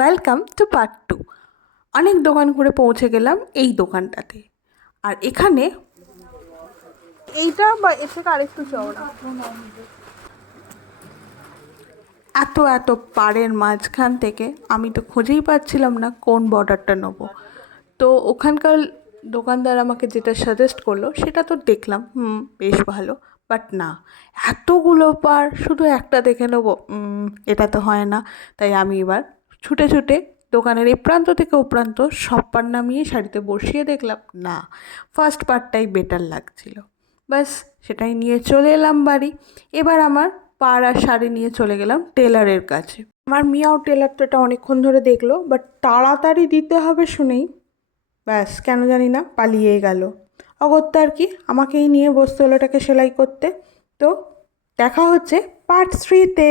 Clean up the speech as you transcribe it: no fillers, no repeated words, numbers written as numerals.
Welcome to part 2। অনেক দোকান ঘুরে পৌঁছে গেলাম এই দোকানটাতে। আর এখানে এইটা বা এর থেকে আরেকটু চওড়া, এত এত পাড়ের মাঝখান থেকে আমি তো খুঁজেই পাচ্ছিলাম না কোন বর্ডারটা নেবো। তো ওখানকার দোকানদার আমাকে যেটা সাজেস্ট করলো সেটা তো দেখলাম, বেশ ভালো, বাট না, এতগুলো পাড় শুধু একটা দেখে নেবো, এটা তো হয় না। তাই আমি এবার ছুটে ছুটে দোকানের এই প্রান্ত থেকে ও প্রান্ত সব পাড় নামিয়ে শাড়িতে বসিয়ে দেখলাম না, ফার্স্ট পার্টটাই বেটার লাগছিল। ব্যাস সেটাই নিয়ে চলে এলাম বাড়ি। এবার আমার পাড় আর শাড়ি নিয়ে চলে গেলাম টেলারের কাছে। আমার মিয়াও টেলার তো এটা অনেকক্ষণ ধরে দেখলো, বাট তাড়াতাড়ি দিতে হবে শুনেই ব্যাস কেন জানি না পালিয়ে গেল। অগত্যা আর কি, আমাকেই নিয়ে বসতে হলো এটাকে সেলাই করতে। তো দেখা হচ্ছে পার্ট 3-তে।